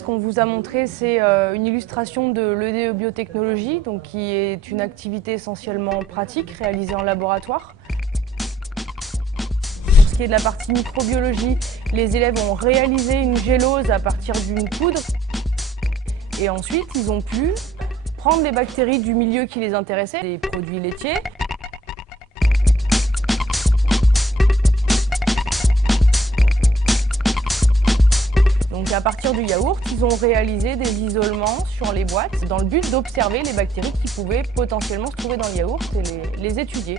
Ce qu'on vous a montré, c'est une illustration de l'EDE biotechnologie, donc qui est une activité essentiellement pratique réalisée en laboratoire. Pour ce qui est de la partie microbiologie, les élèves ont réalisé une gélose à partir d'une poudre. Et ensuite, ils ont pu prendre les bactéries du milieu qui les intéressait, des produits laitiers. Donc à partir du yaourt, ils ont réalisé des isolements sur les boîtes dans le but d'observer les bactéries qui pouvaient potentiellement se trouver dans le yaourt et les étudier.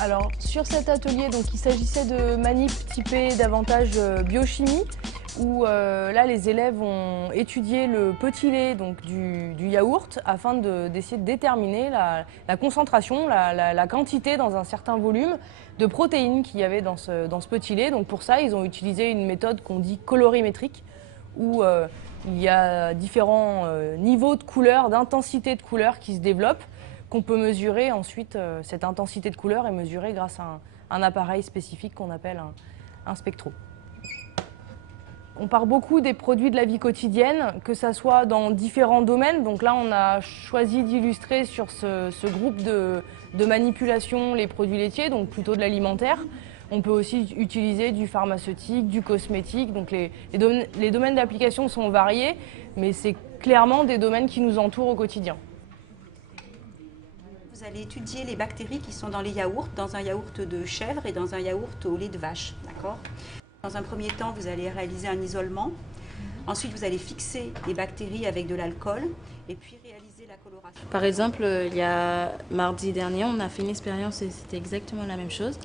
Alors sur cet atelier, donc, il s'agissait de manip typée davantage biochimie, où là les élèves ont étudié le petit lait donc, du yaourt afin d'essayer de déterminer la concentration, la quantité dans un certain volume de protéines qu'il y avait dans ce petit lait. Donc pour ça, ils ont utilisé une méthode qu'on dit colorimétrique, où il y a différents niveaux de couleurs, d'intensité de couleurs qui se développent, qu'on peut mesurer ensuite. Cette intensité de couleur est mesurée grâce à un appareil spécifique qu'on appelle un spectro. On part beaucoup des produits de la vie quotidienne, que ce soit dans différents domaines. Donc là, on a choisi d'illustrer sur ce groupe de manipulation les produits laitiers, donc plutôt de l'alimentaire. On peut aussi utiliser du pharmaceutique, du cosmétique. Donc les domaines d'application sont variés, mais c'est clairement des domaines qui nous entourent au quotidien. Vous allez étudier les bactéries qui sont dans les yaourts, dans un yaourt de chèvre et dans un yaourt au lait de vache, d'accord ? Dans un premier temps, vous allez réaliser un isolement. Ensuite, vous allez fixer les bactéries avec de l'alcool et puis réaliser la coloration. Par exemple, il y a mardi dernier, on a fait une expérience et c'était exactement la même chose.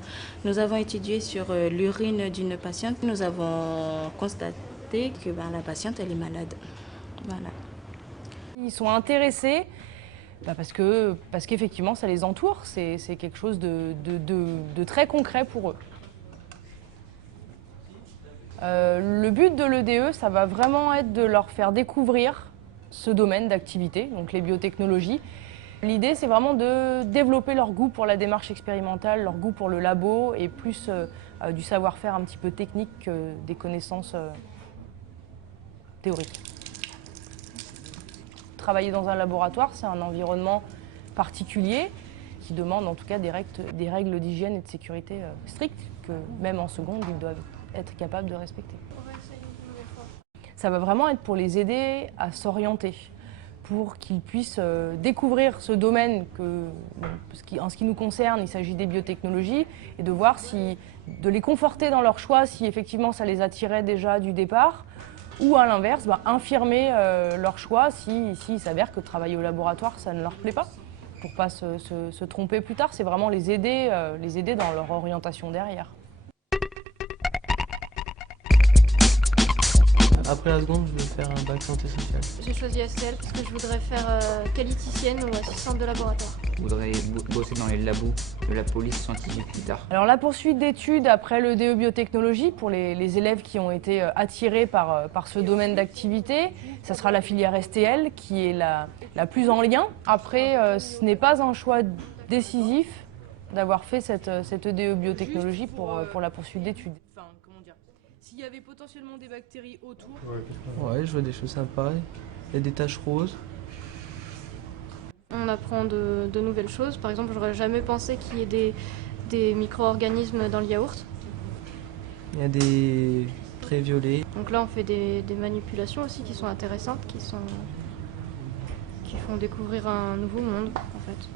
Nous avons étudié sur l'urine d'une patiente. Nous avons constaté que la patiente, elle est malade. Voilà. Ils sont intéressés parce qu'effectivement, ça les entoure. C'est quelque chose de très concret pour eux. Le but de l'EDE, ça va vraiment être de leur faire découvrir ce domaine d'activité, donc les biotechnologies. L'idée, c'est vraiment de développer leur goût pour la démarche expérimentale, leur goût pour le labo et plus du savoir-faire un petit peu technique que des connaissances théoriques. Travailler dans un laboratoire, c'est un environnement particulier qui demande en tout cas des règles d'hygiène et de sécurité strictes que même en seconde, ils doivent être capables de respecter. Ça va vraiment être pour les aider à s'orienter, pour qu'ils puissent découvrir ce domaine en ce qui nous concerne, il s'agit des biotechnologies, et de voir de les conforter dans leur choix si effectivement ça les attirait déjà du départ, ou à l'inverse, infirmer leur choix s'il s'avère que travailler au laboratoire, ça ne leur plaît pas, pour ne pas se tromper plus tard. C'est vraiment les aider dans leur orientation derrière. Après la seconde, je vais faire un bac santé sociale. J'ai choisi STL parce que je voudrais faire qualiticienne ou assistante de laboratoire. Je voudrais bosser dans les labos de la police scientifique plus tard. Alors la poursuite d'études après le DE biotechnologie, pour les élèves qui ont été attirés par ce domaine d'activité, ça sera la filière STL qui est la plus en lien. Après, ce n'est pas un choix décisif d'avoir fait cette DE biotechnologie pour la poursuite d'études. S'il y avait potentiellement des bactéries autour... Ouais, je vois des choses sympas. Il y a des taches roses. On apprend de nouvelles choses. Par exemple, j'aurais jamais pensé qu'il y ait des micro-organismes dans le yaourt. Il y a des traits violets. Donc là, on fait des manipulations aussi qui sont intéressantes, qui font découvrir un nouveau monde, en fait.